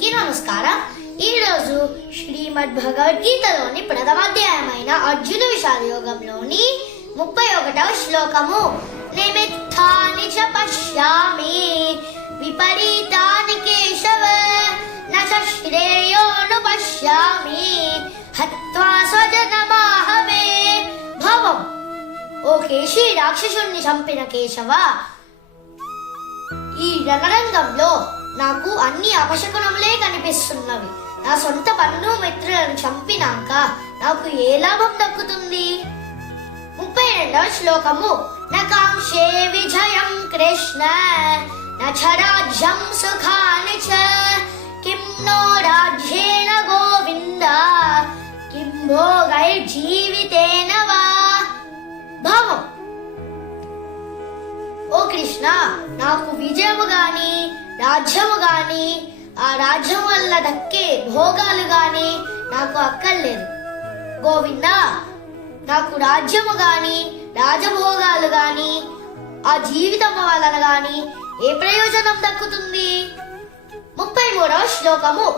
అందరికీ నమస్కారం. ఈరోజు శ్రీమద్ భగవద్గీతలోని ప్రథమాధ్యాయమైన అర్జున విషాద యోగంలోని 31వ శ్లోకము. నిమిత్తాని చ పశ్యామి విపరీతాని కేశవ నచ శ్రేయోను పశ్యామి హత్వా స్వజనమాహవే. భావం: ఓ కేశి, రాక్షసుణ్ణి చంపిన కేశవ, ఈ రణరంగంలో నాకు అన్ని అపశకునములే కనిపిస్తున్నవి. నా సొంత బంధుమిత్రులను చంపినాక నాకు ఏ లాభం దక్కుతుంది? 32వ శ్లోకము. నకాంక్షే విజయం కృష్ణ నచ రాజ్యం సుఖాని చ కిం నో రాజ్యేన గోవింద కిం భోగైర్జీవితేన వా. భావం: ఓ కృష్ణ, నాకు విజయము గాని రాజ్యము గాని ఆ రాజ్యం వల్ల దక్కే భోగాలు గాని నాకు అక్కర్లేదు. గోవింద, నాకు రాజ్యము గాని రాజభోగాలు గాని ఆ జీవితం వలన గాని ఏ ప్రయోజనం దక్కుతుంది? 33వ శ్లోకము.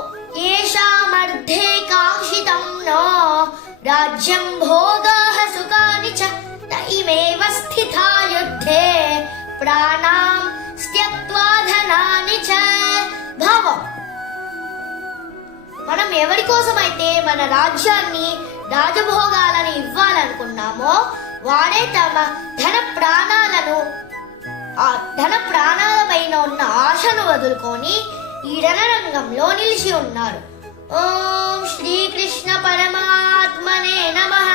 ఏషామర్థే కాంక్షితం నో రాజ్యం భోగాః సుఖాని చ నైమేవ స్థితా యుద్ధే ప్రాణాం త్యక్త్వా ధనాని చ. భావం: మనం ఎవరి కోసమైతే మన రాజ్యాన్ని రాజభోగాలను ఇవ్వాలనుకున్నామో వాడే తమ ధన ప్రాణాలపైన ఉన్న ఆశను వదులుకొని ఈ రణరంగంలో నిలిచి ఉన్నారు. ఓం శ్రీకృష్ణ పరమాత్మనే నమః.